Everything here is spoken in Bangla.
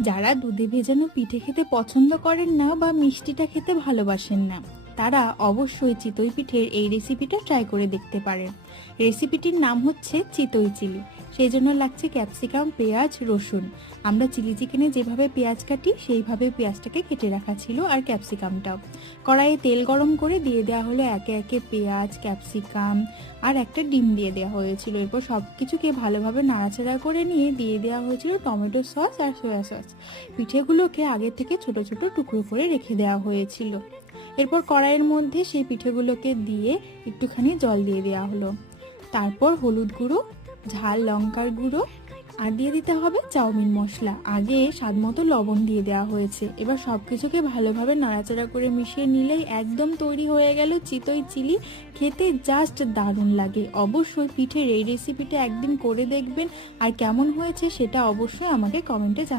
যারা দুধে ভেজানো পিঠে খেতে পছন্দ করেন না বা মিষ্টিটা খেতে ভালোবাসেন না, তারা অবশ্যই চিতই পিঠের এই রেসিপিটা ট্রাই করে দেখতে পারেন। রেসিপিটির নাম হচ্ছে চিতই চিলি। সেই জন্য লাগছে ক্যাপসিকাম, পেঁয়াজ, রসুন। আমরা চিলি চিকেনে যেভাবে পেঁয়াজ কাটি, সেইভাবে পেঁয়াজটাকে কেটে রাখা ছিল আর ক্যাপসিকামটাও। কড়াইয়ে তেল গরম করে দিয়ে দেওয়া হলো একে একে পেঁয়াজ, ক্যাপসিকাম আর একটা ডিম দিয়ে দেওয়া হয়েছিল। এরপর সব কিছুকে ভালোভাবে নাড়াচাড়া করে নিয়ে দিয়ে দেওয়া হয়েছিল টমেটো সস আর সয়া সস। পিঠেগুলোকে আগে থেকে ছোট ছোট টুকরো করে রেখে দেওয়া হয়েছিল। এরপর কড়াইয়ের মধ্যে সেই পিঠেগুলোকে দিয়ে একটুখানি জল দিয়ে দেওয়া হলো। তারপর হলুদ গুঁড়ো ঝাল লঙ্কার গুঁড়ো আর দিয়ে দিতে হবে চাউমিন মশলা। আগে স্বাদ মতো লবণ দিয়ে দেওয়া হয়েছে। এবার সব কিছুকে ভালোভাবে নাড়াচাড়া করে মিশিয়ে নিলেই একদম তৈরি হয়ে গেল চিতই চিলি। খেতে জাস্ট দারুণ লাগে। অবশ্যই পিঠের এই রেসিপিটা একদিন করে দেখবেন। আর কেমন হয়েছে সেটা অবশ্যই আমাকে কমেন্টে জানাবেন